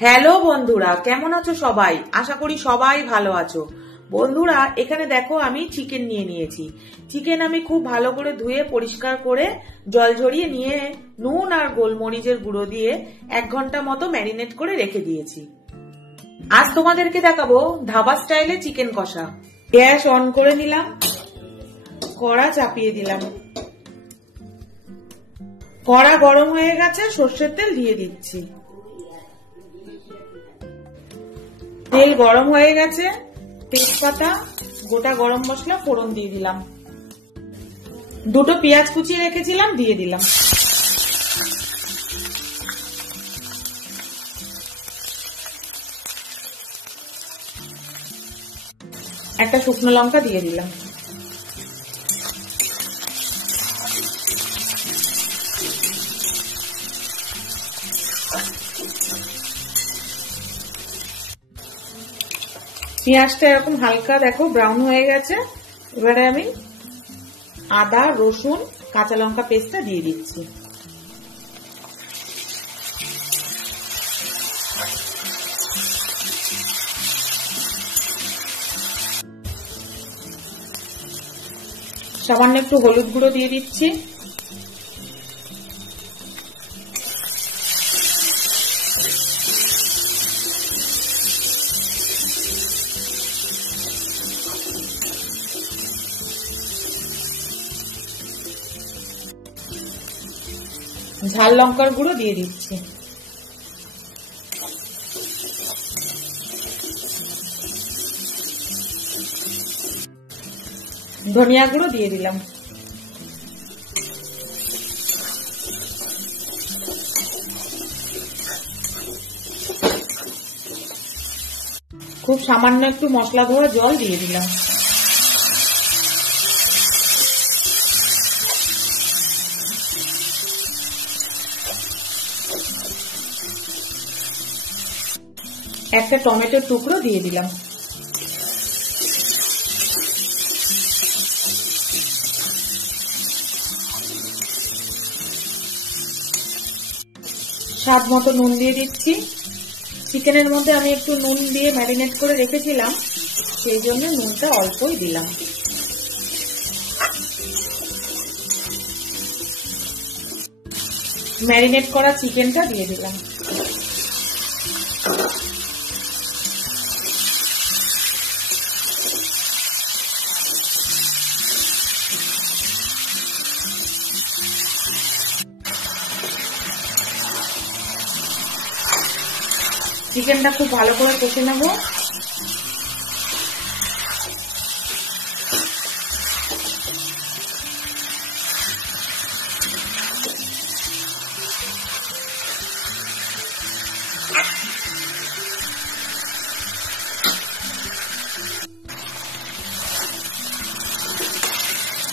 Hello বন্ধুরা, কেমন আছো সবাই? আশা করি সবাই ভালো আছো। বন্ধুরা, এখানে দেখো আমি চিকেন নিয়ে নিয়েছি। চিকেন আমি খুব ভালো করে ধুয়ে পরিষ্কার করে জল ঝরিয়ে নিয়ে নুন আর গোলমরিচের গুঁড়ো দিয়ে 1 ঘন্টা মতো ম্যারিনেট করে রেখে দিয়েছি। আজ তোমাদেরকে দেখাবো ধাবা স্টাইলে চিকেন কষা। গ্যাস অন করে নিলাম, কড়া চাপিয়ে দিলাম। কড়া গরম হয়ে গেছে, সর্ষের তেল দিয়ে দিচ্ছি। তেল গরম হয়ে গেছে, তেজপাতা, গোটা গরম মশলা ফোড়ন দিয়ে দিলাম। 2টো পেঁয়াজ কুচিয়ে রেখেছিলাম, দিয়ে দিলাম। একটা শুকনো লঙ্কা দিয়ে দিলাম। পেঁয়াজটা এরকম হালকা দেখো ব্রাউন হয়ে গেছে। এবারে আমি আদা, রসুন, কাঁচা লঙ্কা পেস্টটা দিয়ে দিচ্ছি। সামান্য একটু হলুদ গুঁড়ো দিয়ে দিচ্ছি। ঝাল লঙ্কার গুঁড়ো দিয়ে দিচ্ছি। ধনিয়া গুঁড়ো দিয়ে দিলাম। খুব সামান্য একটু মশলা ধোয়া জল দিয়ে দিলাম। একটা টমেটোর টুকরো দিয়ে দিলাম। স্বাদ মতো নুন দিয়ে দিচ্ছি। চিকেনের মধ্যে আমি একটু নুন দিয়ে ম্যারিনেট করে রেখেছিলাম, সেই জন্য নুনটা অল্পই দিলাম। ম্যারিনেট করা চিকেনটা দিয়ে দিলাম। চিকেনটা খুব ভালো করে কষে নেব।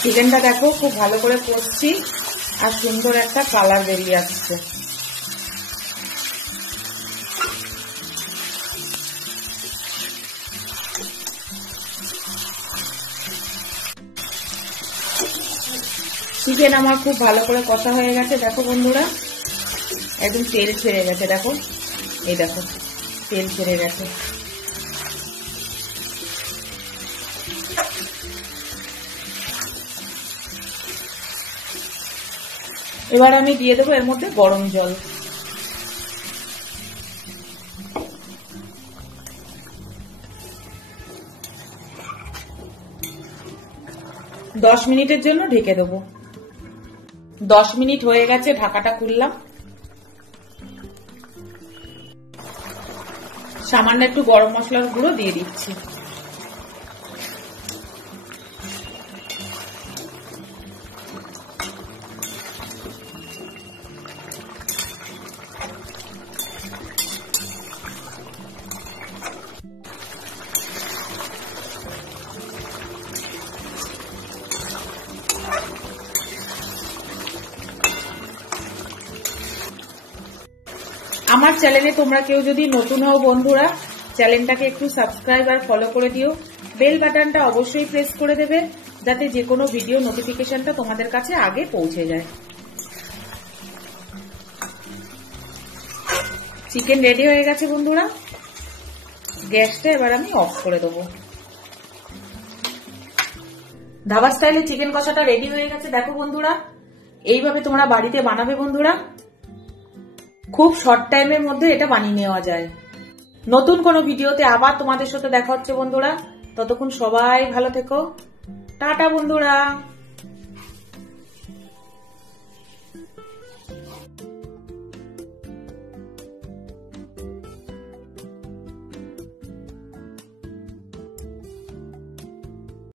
চিকেনটা দেখো খুব ভালো করে কষছি আর সুন্দর একটা কালার বেরিয়ে আসছে। চিকেন আমার খুব ভালো করে কষা হয়ে গেছে। দেখো বন্ধুরা, একদম তেল ছেড়ে গেছে। দেখো, এই দেখো তেল ছেড়ে গেছে। এবার আমি দিয়ে দেবো এর মধ্যে গরম জল। দশ মিনিটের জন্য ঢেকে দেবো। 10 মিনিট হয়ে গেছে, ঢাকাটা খুললাম। সামান্য একটু গরম মশলার গুঁড়ো দিয়ে দিচ্ছি। আমার চ্যানেলে তোমরা কেউ যদি নতুন হও বন্ধুরা, চ্যানেলটাকে একটু সাবস্ক্রাইব আর ফলো করে দিও। বেল বাটনটা অবশ্যই প্রেস করে দেবে, যাতে যে কোনো ভিডিও নোটিফিকেশনটা তোমাদের কাছে আগে পৌঁছে যায়। চিকেন রেডি হয়ে গেছে বন্ধুরা, গ্যাসটা এবার আমি অফ করে দেবো। ধাবা স্টাইলে চিকেন কষাটা রেডি হয়ে গেছে। দেখো বন্ধুরা, এইভাবে তোমরা বাড়িতে বানাবে বন্ধুরা, খুব শর্ট টাইমের মধ্যে এটা বানিয়ে নেওয়া যায়। নতুন কোনো ভিডিওতে আবার তোমাদের সাথে দেখা হচ্ছে বন্ধুরা, ততক্ষণ সবাই ভালো থেকো, টাটা বন্ধুরা।